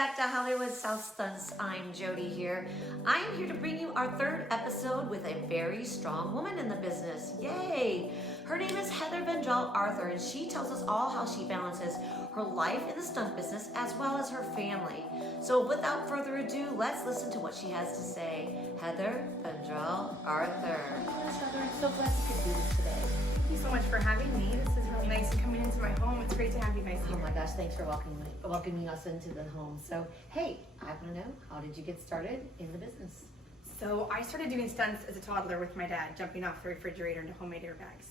back to Hollywood South Stunts. I'm Jody here. I am here to bring you our third episode with a very strong woman in the business. Yay! Her name is Heather Vendrell Arthur, and she tells us all how she balances her life in the stunt business as well as her family. So without further ado, let's listen to what she has to say. Heather Vendrell Arthur. Yes, Heather, I'm so glad you could do this today. Thank you so much for having me. This is really nice coming into my home. It's great to have you guys here. Oh my gosh, thanks for welcoming us into the home. So, hey, I want to know, how did you get started in the business? So I started doing stunts as a toddler with my dad, jumping off the refrigerator into homemade airbags.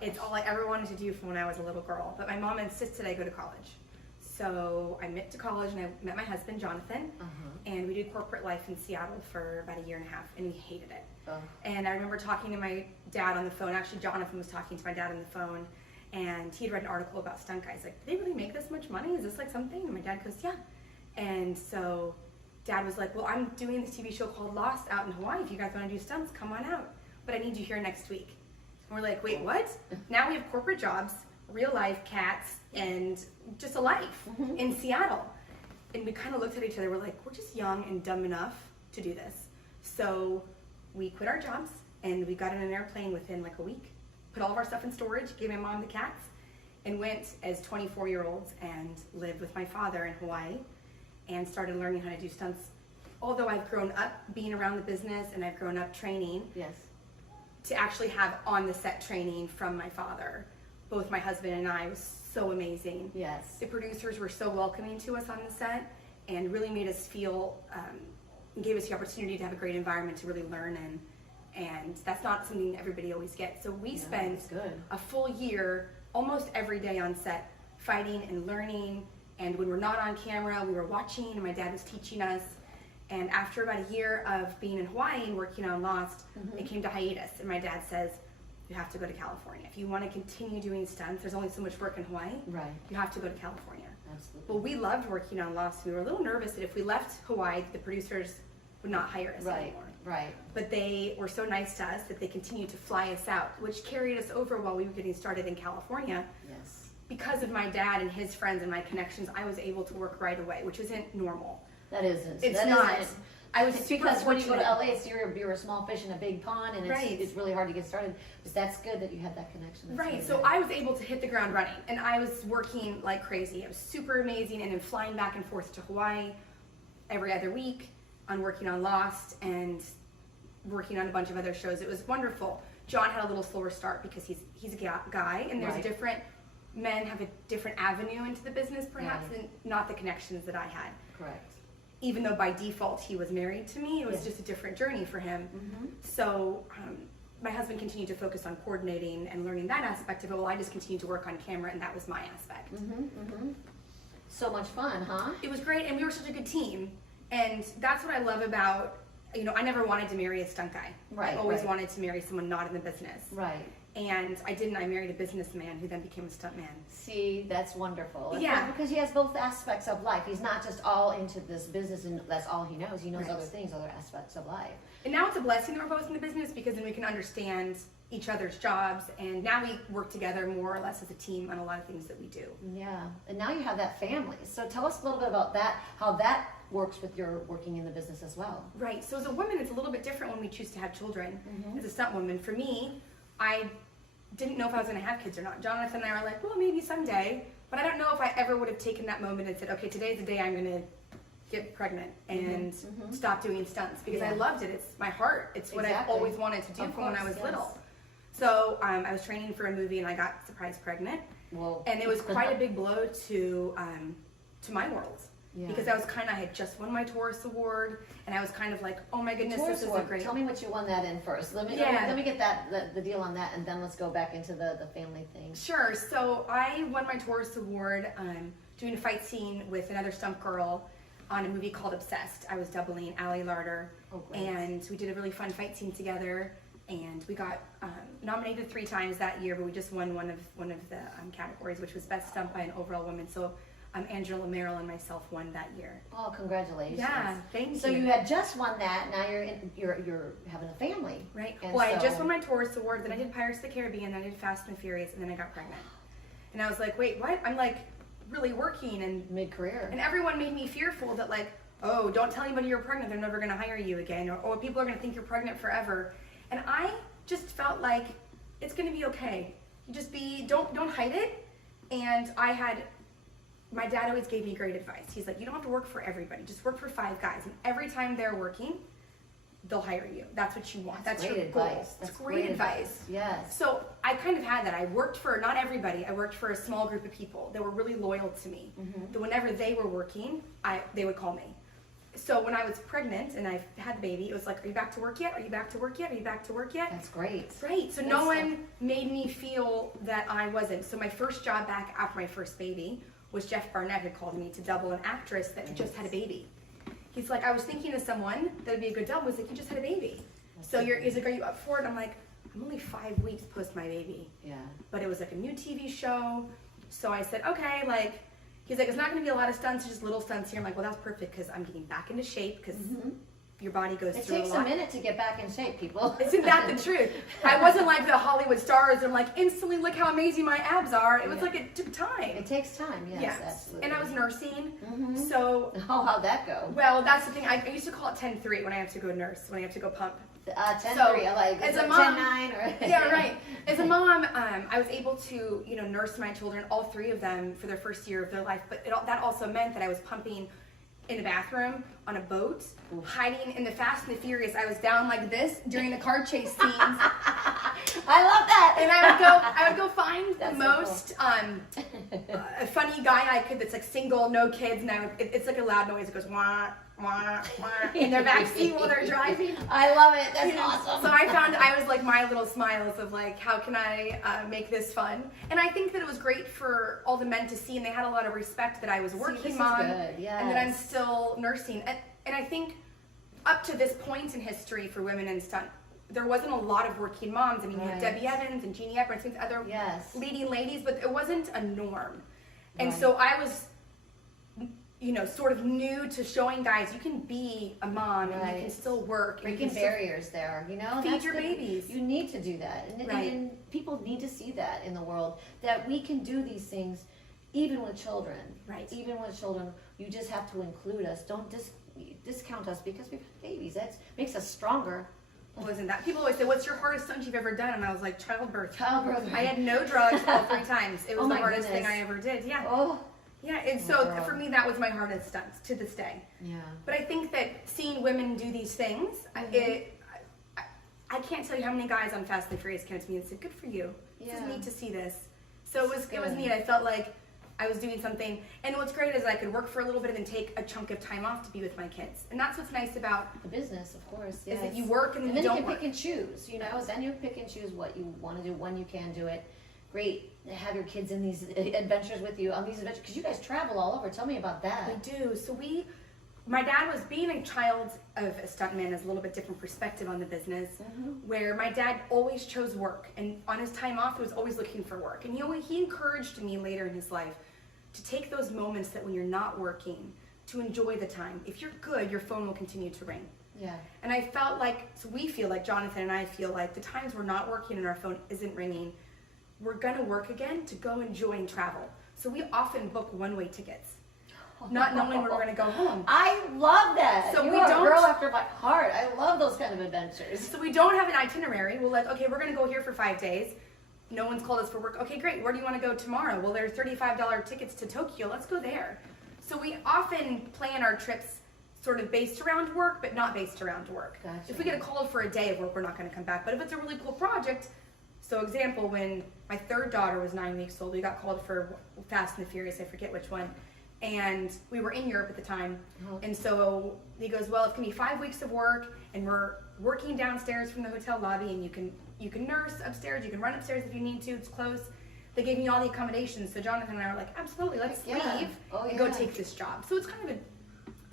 It's all I ever wanted to do from when I was a little girl, but my mom insisted I go to college. So I went to college and I met my husband, Jonathan, and we did corporate life in Seattle for about a year and a half, and we hated it. And I remember talking to my dad on the phone. Actually, Jonathan was talking to my dad on the phone, and he had read an article about stunt guys. Like, do they really make this much money? Is this like something? And my dad goes, yeah. And so Dad was like, well, I'm doing this TV show called Lost out in Hawaii. If you guys want to do stunts, come on out. But I need you here next week. And we're like, wait, what? Now we have corporate jobs, real life cats, and just a life in Seattle. And we kind of looked at each other. We're like, we're just young and dumb enough to do this. So we quit our jobs and we got in an airplane within like a week, put all of our stuff in storage, gave my mom the cats, and went as 24-year-olds and lived with my father in Hawaii and started learning how to do stunts. Although I've grown up being around the business and I've grown up training, to actually have on the set training from my father. Both my husband and I was so amazing. The producers were so welcoming to us on the set and really made us feel, and gave us the opportunity to have a great environment to really learn, and that's not something everybody always gets. So we spent a full year, almost every day on set, fighting and learning, and when we're not on camera, we were watching, and my dad was teaching us. And after about a year of being in Hawaii and working on Lost, it came to hiatus, and my dad says, you have to go to California. If you want to continue doing stunts, there's only so much work in Hawaii, you have to go to California. Well, we loved working on Lost. We were a little nervous that if we left Hawaii, the producers would not hire us anymore. But they were so nice to us that they continued to fly us out, which carried us over while we were getting started in California. Because of my dad and his friends and my connections, I was able to work right away, which isn't normal. That isn't. It's that not. Isn't. I was super because when you go to fortunate. LA, it's you're a small fish in a big pond, and it's really hard to get started. But that's good that you have that connection. That's really So good. I was able to hit the ground running, and I was working like crazy. It was super amazing, and then flying back and forth to Hawaii every other week on working on Lost and working on a bunch of other shows. It was wonderful. John had a little slower start because he's a guy, and there's a different, men have a different avenue into the business perhaps, and not the connections that I had. Even though by default he was married to me, it was just a different journey for him. So my husband continued to focus on coordinating and learning that aspect of it, while I just continued to work on camera, and that was my aspect. So much fun, huh? It was great, and we were such a good team. And that's what I love about, I never wanted to marry a stunt guy. I always wanted to marry someone not in the business. And I didn't. I married a businessman who then became a stuntman. See, that's wonderful. Because he has both aspects of life. He's not just all into this business and that's all he knows. He knows other things, other aspects of life. And now it's a blessing that we're both in the business, because then we can understand each other's jobs, and now we work together more or less as a team on a lot of things that we do. And now you have that family. So tell us a little bit about that, how that works with your working in the business as well. So as a woman, it's a little bit different when we choose to have children. As a stunt woman, for me, I didn't know if I was going to have kids or not. Jonathan and I were like, well, maybe someday, but I don't know if I ever would have taken that moment and said, okay, today's the day I'm going to get pregnant and stop doing stunts, because I loved it. It's my heart. It's what I've always wanted to do from when I was little. So I was training for a movie and I got surprise pregnant, and it was quite a big blow to my world. Because I had just won my Taurus Award, and I was kind of like, oh my goodness, this is a great... Tell me what you won that in first. Let me get the deal on that, and then let's go back into the family thing. Sure. So I won my Taurus Award doing a fight scene with another stunt girl on a movie called Obsessed. I was doubling Allie Larder, and we did a really fun fight scene together, and we got nominated 3 times that year, but we just won one of the categories, which was Best Stunt by an Overall Woman. So Angela Merrill and myself won that year. Oh, congratulations! Thank you. So you had just won that. Now you're having a family, And I just won my Taurus Award. Then I did Pirates of the Caribbean. Then I did Fast and the Furious, and then I got pregnant. And I was like, wait, what? I'm like, really working and mid-career. And everyone made me fearful that like, oh, don't tell anybody you're pregnant, they're never gonna hire you again, or people are gonna think you're pregnant forever. And I just felt like it's gonna be okay. You just don't hide it. And my dad always gave me great advice. He's like, you don't have to work for everybody, just work for 5 guys. And every time they're working, they'll hire you. That's what you want. That's your goal. That's great advice. Yes. So I kind of had that. I worked for, not everybody, I worked for a small group of people that were really loyal to me. That whenever they were working, they would call me. So when I was pregnant and I had the baby, it was like, are you back to work yet? Are you back to work yet? Are you back to work yet? That's great. Right. So no one made me feel that I wasn't. So my first job back after my first baby was Jeff Barnett had called me to double an actress that just had a baby. He's like, I was thinking of someone that would be a good double. He's like, you just had a baby. So he's like, are you up for it? I'm like, I'm only 5 weeks post my baby. Yeah. But it was like a new TV show. So I said, okay, like, he's like, it's not going to be a lot of stunts, just little stunts here. I'm like, well, that's perfect because I'm getting back into shape because your body goes through a lot. It takes a minute to get back in shape, people. Isn't that the truth? I wasn't like the Hollywood stars. I'm like, instantly look how amazing my abs are. It was like, it took time. It takes time, yes. Absolutely. And I was nursing, so. Oh, how'd that go? Well, that's the thing. I used to call it 10-3 when I have to go nurse, when I have to go pump. 10-3, so, I like, as a like mom, 10-9 or... Yeah, right. As a mom, I was able to, nurse my children, all 3 of them, for their first year of their life. But that also meant that I was pumping in the bathroom, on a boat, hiding in the Fast and the Furious. I was down like this during the car chase scenes. I love that. And I would go find That's the most funny guy I could that's like single, no kids, and it's like a loud noise. It goes wah wah wah in their backseat while they're driving. I love it. That's awesome. So I found I was like my little smiles of like, how can I make this fun? And I think that it was great for all the men to see, and they had a lot of respect that I was a working mom, and that I'm still nursing. And I think up to this point in history for women in stunt, there wasn't a lot of working moms. I mean, you had Debbie Evans and Jeannie Epper and some other leading ladies, but it wasn't a norm. And so I was, sort of new to showing guys you can be a mom and you can still work. Breaking barriers there, Feed your babies. You need to do that. And people need to see that in the world, that we can do these things even with children. Right. Even with children, you just have to include us. Don't discount us because we've had babies. That makes us stronger. Well, isn't that? People always say, what's your hardest stunt you've ever done? And I was like, childbirth. Childbirth. I had no drugs all 3 times. It was the hardest thing I ever did. Yeah. Oh. Yeah, and so for me, that was my hardest stunt to this day. Yeah. But I think that seeing women do these things, I can't tell you how many guys on Fast and the Furious came to me and said, good for you. Yeah. It's neat to see this. So it was neat. I felt like I was doing something. And what's great is I could work for a little bit and then take a chunk of time off to be with my kids. And that's what's nice about the business, of course. Is that you work and then you don't work. And then you can pick and choose, Then you pick and choose what you want to do, when you can do it. Great to have your kids in these adventures with you, on these adventures, because you guys travel all over. Tell me about that. We do. So my dad was, being a child of a stuntman is a little bit different perspective on the business, where my dad always chose work, and on his time off he was always looking for work. And he encouraged me later in his life to take those moments that when you're not working, to enjoy the time. If you're good, your phone will continue to ring. Yeah. And I felt like, so we feel like, Jonathan and I feel like, the times we're not working and our phone isn't ringing, we're gonna work again to go enjoy and travel. So we often book one-way tickets, not knowing when we're gonna go home. I love that. So you are a girl after my heart. I love those kind of adventures. So we don't have an itinerary. We're like, okay, we're gonna go here for 5 days. No one's called us for work. Okay, great. Where do you want to go tomorrow? Well, there are $35 tickets to Tokyo. Let's go there. So we often plan our trips sort of based around work, but not based around work. Gotcha. If we get a call for a day of work, we're not going to come back. But if it's a really cool project, so example, when my 3rd daughter was 9 weeks old, we got called for Fast and the Furious, I forget which one. And we were in Europe at the time. And so he goes, well, it's going to be 5 weeks of work, and we're working downstairs from the hotel lobby, and you can nurse upstairs, you can run upstairs if you need to, it's close. They gave me all the accommodations, so Jonathan and I were like, absolutely, let's leave and go take this job. So it's kind of a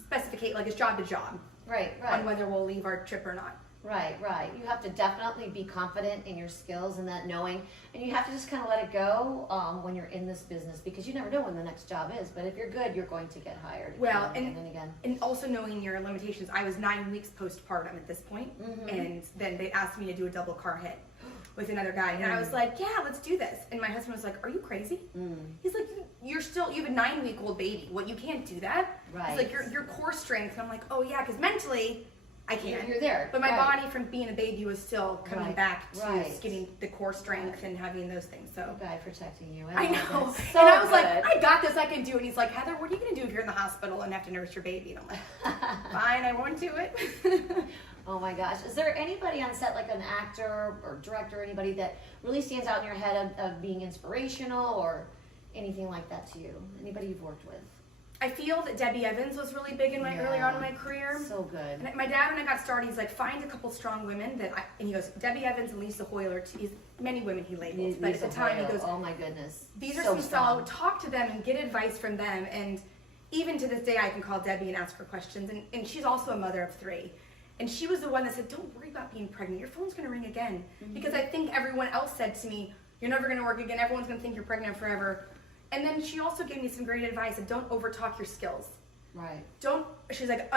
specificate, like it's job to job. Right. On whether we'll leave our trip or not. Right. You have to definitely be confident in your skills and that knowing, and you have to just kind of let it go when you're in this business, because you never know when the next job is. But if you're good, you're going to get hired. Well, again and again. And also knowing your limitations. I was 9 weeks postpartum at this point, and then they asked me to do a double car hit. with another guy. And I was like, yeah, let's do this. And my husband was like, are you crazy? He's like, you have a 9-week-old baby. What, you can't do that? Right. He's like, your core strength. And I'm like, oh yeah, because mentally, I can't. You're there. But my body from being a baby was still coming back to getting the core strength and having those things. So a guy protecting you. I know. So and I was like, I got this, I can do it. He's like, Heather, what are you going to do if you're in the hospital and have to nurse your baby? And I'm like, fine, I won't do it. Oh my gosh. Is there anybody on set, like an actor or director, anybody that really stands out in your head of being inspirational or anything like that to you? Anybody you've worked with? I feel that Debbie Evans was really big in my early on in my career. So good. And my dad, when I got started, he's like, find a couple strong women and he goes, Debbie Evans and Lisa Hoyler. He's many women he labeled, but at the time he goes, oh my goodness, these are some fellow. Talk to them and get advice from them. And even to this day, I can call Debbie and ask her questions. And she's also a mother of 3. And she was the one that said, don't worry about being pregnant. Your phone's going to ring again. Because I think everyone else said to me, you're never going to work again. Everyone's going to think you're pregnant forever. And then she also gave me some great advice of don't overtalk your skills. Right. She's like,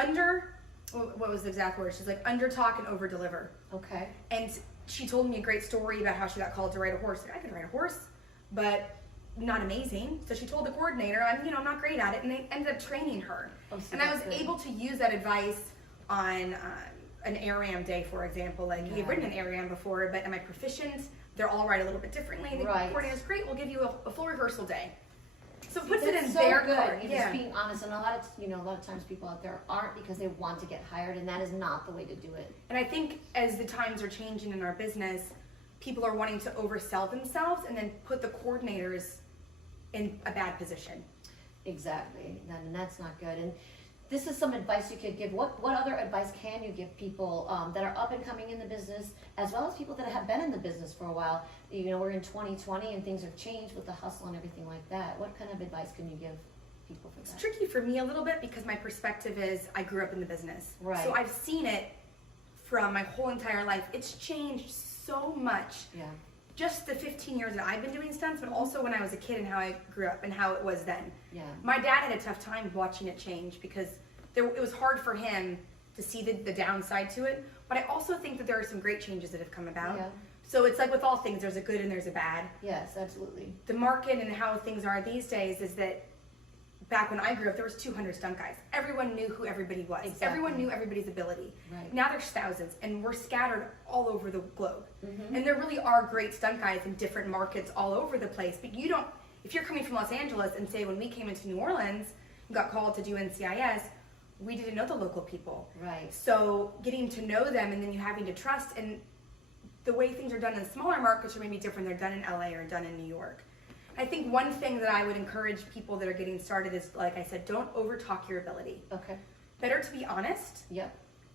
what was the exact word? She's like, under talk and over deliver. Okay. And she told me a great story about how she got called to ride a horse. I could ride a horse, but not amazing. So she told the coordinator, I'm not great at it. And they ended up training her. Oh, so and I was able to use that advice on an ARAM day, for example. Like, you've ridden an ARAM before, but am I proficient? They're all ride a little bit differently. The coordinator's great. We'll give you a full rehearsal day. So it puts it in their court. Just being honest, and a lot of times people out there aren't because they want to get hired, and that is not the way to do it. And I think as the times are changing in our business, people are wanting to oversell themselves and then put the coordinators in a bad position. Exactly, and that's not good. And this is some advice you could give. What other advice can you give people that are up and coming in the business, as well as people that have been in the business for a while? We're in 2020 and things have changed with the hustle and everything like that. What kind of advice can you give people for that? It's tricky for me a little bit because my perspective is I grew up in the business. Right. So I've seen it from my whole entire life. It's changed so much. Yeah. Just the 15 years that I've been doing stunts, but also when I was a kid and how I grew up and how it was then. Yeah. My dad had a tough time watching it change because it was hard for him to see the downside to it. But I also think that there are some great changes that have come about. Yeah. So it's like with all things, there's a good and there's a bad. Yes, absolutely. The market and how things are these days is that back when I grew up, there was 200 stunt guys. Everyone knew who everybody was. Exactly. Everyone knew everybody's ability. Right. Now there's thousands, and we're scattered all over the globe. And there really are great stunt guys in different markets all over the place. But if you're coming from Los Angeles and say when we came into New Orleans and got called to do NCIS, we didn't know the local people. Right. So getting to know them and then you having to trust, and the way things are done in smaller markets are maybe different. They're done in LA or done in New York. I think one thing that I would encourage people that are getting started is, like I said, don't overtalk your ability. Okay. Better to be honest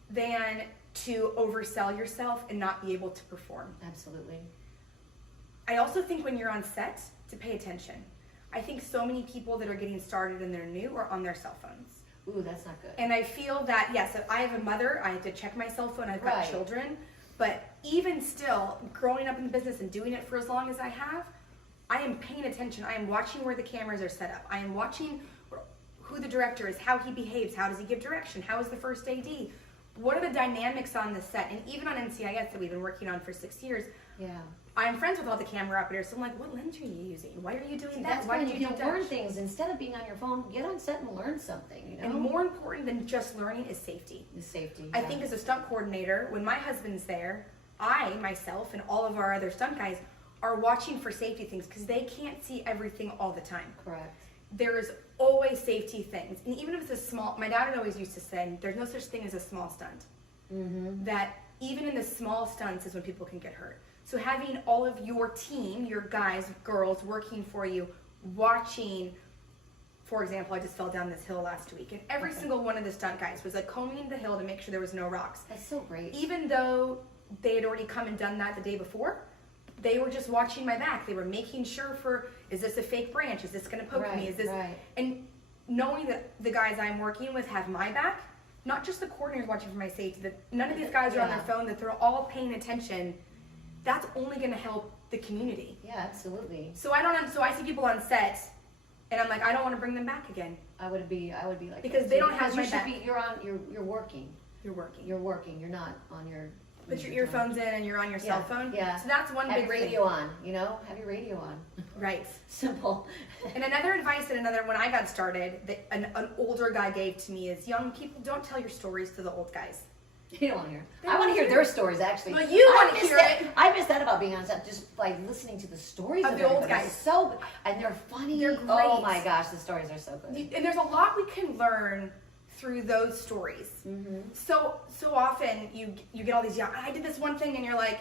than to oversell yourself and not be able to perform. Absolutely. I also think when you're on set, to pay attention. I think so many people that are getting started and they're new are on their cell phones. Ooh, that's not good. And I feel that, yes, I have a mother, I have to check my cell phone, I've got children, but even still, growing up in the business and doing it for as long as I have, I am paying attention. I am watching where the cameras are set up. I am watching who the director is, how he behaves, how does he give direction, how is the first AD, what are the dynamics on the set, and even on NCIS that we've been working on for 6 years, I'm friends with all the camera operators, so I'm like, what lens are you using? Why are you doing that? Why did you do learn things instead of being on your phone? Get on set and learn something. And more important than just learning is safety. The safety. I think as a stunt coordinator, when my husband's there, I myself and all of our other stunt guys are watching for safety things because they can't see everything all the time. Correct. There's always safety things, and even if it's a small. My dad always used to say, "There's no such thing as a small stunt." That even in the small stunts is when people can get hurt. So having all of your team, your guys, girls working for you, watching, for example, I just fell down this hill last week, and every single one of the stunt guys was like combing the hill to make sure there was no rocks. That's so great. Even though they had already come and done that the day before, they were just watching my back. They were making sure is this a fake branch? Is this going to poke me? Is this? And knowing that the guys I'm working with have my back, not just the coordinators watching for my safety, that none of these guys are on their phone, that they're all paying attention. That's only going to help the community. Yeah, absolutely. So I see people on set, and I'm like, I don't want to bring them back again. I would be like because they don't have my back. You're working. You're working. You're working. You're not on your put your earphones in and you're on your cell phone. Yeah. So that's one have big your radio on, have your radio on. Right. Simple. And another advice that when I got started, that an older guy gave to me is, young people, don't tell your stories to the old guys. You don't want to hear. I want to hear their stories, actually. Well, you want to hear it. I miss that about being on set, just like listening to the stories of the old guys. And they're funny. They're great. Oh my gosh, the stories are so good. And there's a lot we can learn through those stories. Mm-hmm. So often you get all these young, I did this one thing, and you're like,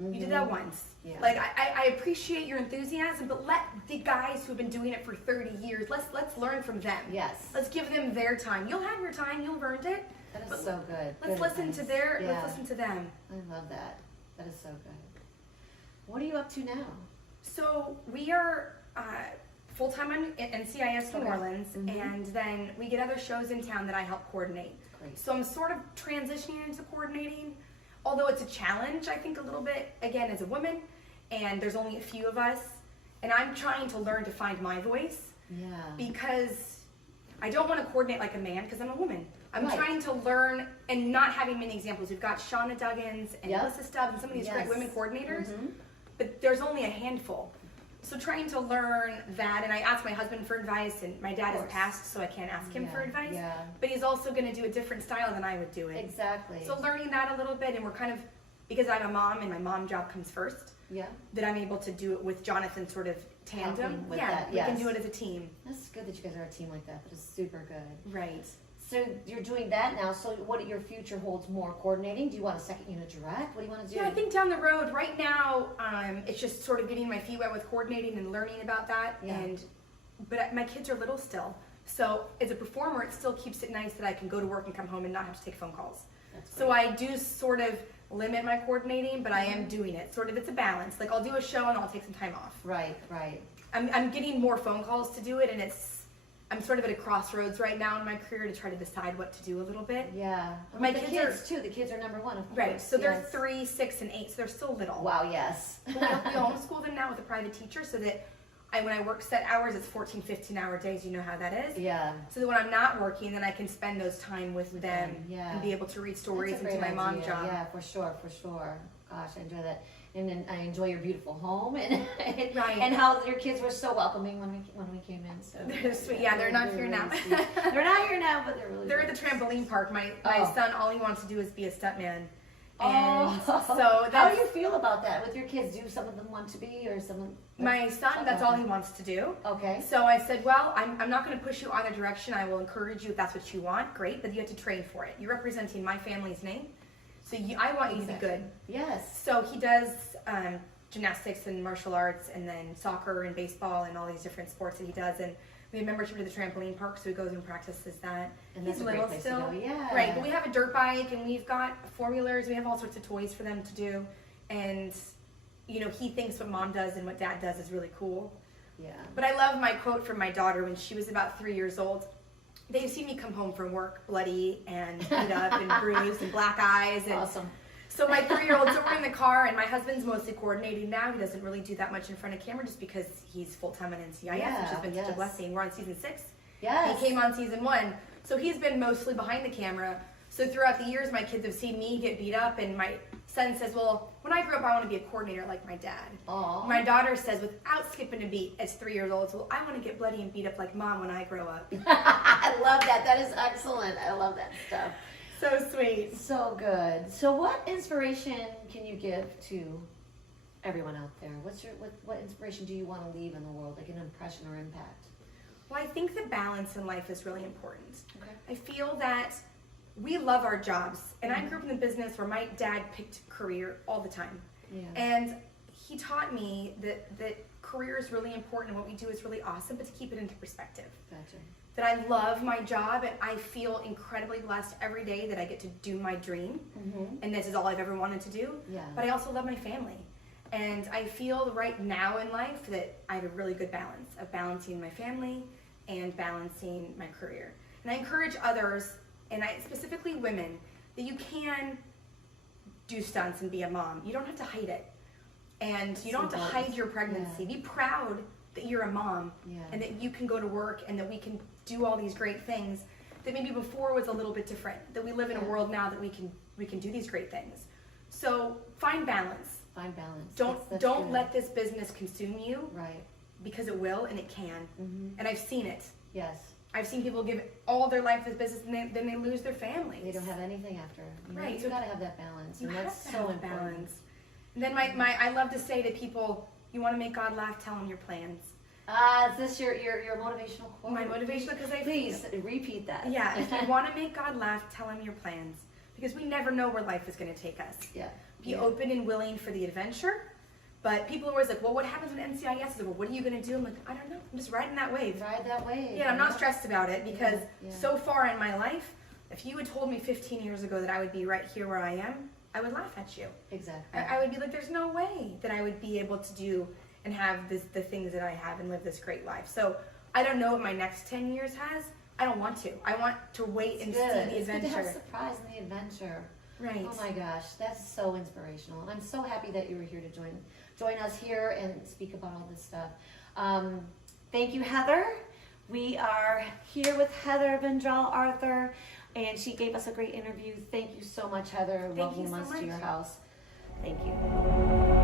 you did that once. Yeah. Like I appreciate your enthusiasm, but let the guys who've been doing it for 30 years, let's learn from them. Yes. Let's give them their time. You'll have your time. You've earned it. That is so good. Let's listen to let's listen to them. I love that. That is so good. What are you up to now? So we are full-time on NCIS New Orleans, and then we get other shows in town that I help coordinate. Great. So I'm sort of transitioning into coordinating, although it's a challenge, I think, a little bit, again, as a woman, and there's only a few of us, and I'm trying to learn to find my voice. Yeah. Because I don't want to coordinate like a man, because I'm a woman. I'm Right. trying to learn, and not having many examples. We've got Shauna Duggins and Melissa Stubbs and some of these great women coordinators, but there's only a handful. So trying to learn that, and I asked my husband for advice, and my dad has passed, so I can't ask him for advice. Yeah. But he's also going to do a different style than I would do it. Exactly. So learning that a little bit, and we're kind of, because I'm a mom and my mom job comes first, Yeah. that I'm able to do it with Jonathan sort of tandem. Helping with Yeah, that, we can do it as a team. That's good that you guys are a team like that. That is super good. Right. So you're doing that now. So what your future holds more coordinating? Do you want a second unit direct? What do you want to do? Yeah, I think down the road. Right now, it's just sort of getting my feet wet with coordinating and learning about that. Yeah. But my kids are little still, so as a performer, it still keeps it nice that I can go to work and come home and not have to take phone calls. So I do sort of limit my coordinating, but I am doing it. Sort of, it's a balance. Like I'll do a show and I'll take some time off. Right, right. I'm getting more phone calls to do it, and I'm sort of at a crossroads right now in my career to try to decide what to do a little bit. Yeah. My the kids too. The kids are number one, of course. Right, so they're 3, 6, and 8, so they're still little. Wow, yes. We homeschool them now with a private teacher, so that when I work set hours, it's 14, 15-hour days. You know how that is. Yeah. So that when I'm not working, then I can spend those time with them and be able to read stories and do my mom job. Yeah, for sure. Gosh, I enjoy that. And then I enjoy your beautiful home and and how your kids were so welcoming when we came in. So they're sweet. Yeah, they're not here now. They're not here now, but they're really. They're at the trampoline park. My son, all he wants to do is be a stuntman. And so how do you feel about that with your kids? Do some of them want to be, or some? My son, that's all he wants to do. Okay. So I said, well, I'm not going to push you on a direction. I will encourage you if that's what you want. Great, but you have to train for it. You're representing my family's name, so I want you to be good. Yes. So he does gymnastics and martial arts, and then soccer and baseball and all these different sports that he does. And we have membership to the trampoline park, so he goes and practices that. And that's He's a great little place still. to go. Yeah. Right, but we have a dirt bike, and we've got formulars. We have all sorts of toys for them to do, and he thinks what mom does and what dad does is really cool. Yeah. But I love my quote from my daughter when she was about 3 years old. They've seen me come home from work bloody and beat up and bruised and black eyes. And awesome. So my 3-year-old, so we're in the car, and my husband's mostly coordinating now. He doesn't really do that much in front of camera just because he's full-time on NCIS, which has been such a blessing. We're on season 6. Yes. He came on season 1. So he's been mostly behind the camera. So throughout the years, my kids have seen me get beat up, and my son says, well, when I grow up, I want to be a coordinator like my dad. Aww. My daughter says, without skipping a beat, as 3 years old, well, I want to get bloody and beat up like mom when I grow up. I love that. That is excellent. I love that stuff. So sweet. So good. So what inspiration can you give to everyone out there? What inspiration do you want to leave in the world, like an impression or impact? Well, I think the balance in life is really important. Okay. I feel that we love our jobs, and I grew up in the business where my dad picked career all the time. Yeah. And he taught me that career is really important and what we do is really awesome, but to keep it into perspective. Gotcha. That I love my job, and I feel incredibly blessed every day that I get to do my dream, and this is all I've ever wanted to do. Yeah. But I also love my family, and I feel right now in life that I have a really good balance of balancing my family and balancing my career. And I encourage others, and specifically women, that you can do stunts and be a mom. You don't have to hide it, and you don't have to hide your pregnancy. Be proud that you're a mom, and that you can go to work, and that we can do all these great things that maybe before was a little bit different. That we live in a world now that we can do these great things. So find balance. Find balance. Don't That's don't good. let this business consume you, Right. because it will and it can. And I've seen it. Yes. I've seen people give all their life to this business and then they lose their families. They don't have anything after. Right. You gotta have that balance, You and have that's to so have important. balance. And then I love to say to people, you want to make God laugh, tell him your plans. Is this your motivational quote? My motivational, because Please repeat that. Yeah, if you want to make God laugh, tell him your plans. Because we never know where life is going to take us. Yeah. Be open and willing for the adventure. But people are always like, well, what happens when NCIS is over? What are you going to do? I'm like, I don't know. I'm just riding that wave. Ride that wave. Yeah, I'm not stressed about it because Yeah. so far in my life, if you had told me 15 years ago that I would be right here where I am, I would laugh at you. Exactly. I would be like, there's no way that I would be able to do and have the things that I have and live this great life. So I don't know what my next 10 years has. I don't want to. I want to wait and see the It's good to have adventure. surprise in the adventure. Right. Oh my gosh, that's so inspirational. And I'm so happy that you were here to join us here and speak about all this stuff. Thank you, Heather. We are here with Heather Vendrell Arthur, and she gave us a great interview. Thank you so much, Heather. Thank you Welcome so us much. to your house. Thank you.